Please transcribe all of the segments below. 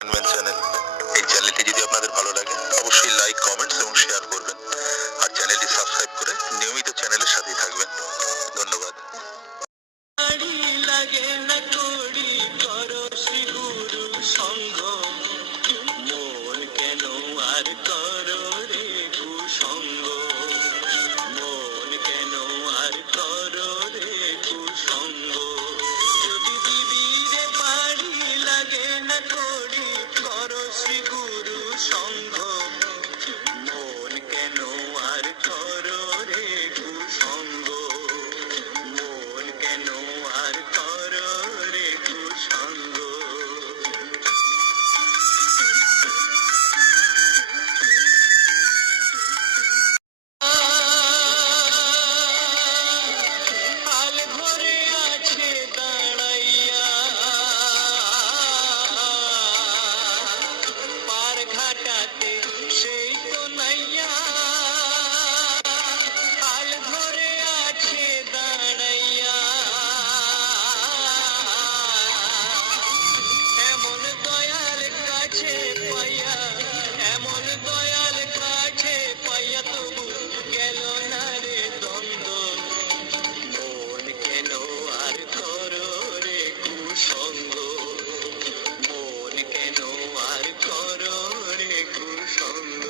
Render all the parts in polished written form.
Channel. এই চ্যানেলটি যদি আপনাদের ভালো লাগে অবশ্যই লাইক, কমেন্টস এবং শেয়ার করবেন। আর চ্যানেলটি সাবস্ক্রাইব করে নিয়মিত চ্যানেলের সাথেই থাকবেন। ধন্যবাদ। লাগে না করি করো শ্রী গুরু সঙ্গ, মন কেন আর করো রে কুসঙ্গ, মন কেন আর করো রে কুসঙ্গ। যদি দিদিরে বাড়ি লাগে না করি করো শ্রী গুরু সঙ্গ, মন কেন আর করো রে কুসঙ্গ, মন কেন আর করো রে কুসঙ্গ। হাল ঘরে আছে দাঁড়াইয়া, পার ঘাটাতে সেই তো নাইয়া, হাল ঘরে আছে দাঁড়াইয়া, এমন দয়াল কাছে পাইয়া, এমন দয়াল কাছে পাইয়া তবু গেল না রে দ্বন্দ্ব, মন কেন আর করো রে কুসঙ্গ, মন কেন আর করো রে কুসঙ্গ।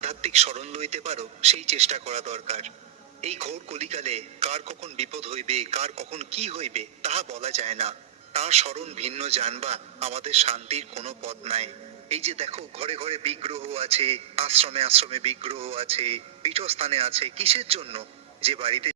আধ্যাত্মিক স্মরণ লইতে পারো সেই চেষ্টা করা দরকার। এই ঘোর কলিকালে কার কখন বিপদ হইবে, কার কখন কি হইবে তাহা বলা যায় না। তার স্মরণ ভিন্ন জানবা আমাদের শান্তির কোনো পথ নাই। এই যে দেখো ঘরে ঘরে বিগ্রহ আছে, আশ্রমে আশ্রমে বিগ্রহ আছে, পীঠস্থানে আছে, কিসের জন্য? যে বাড়িতে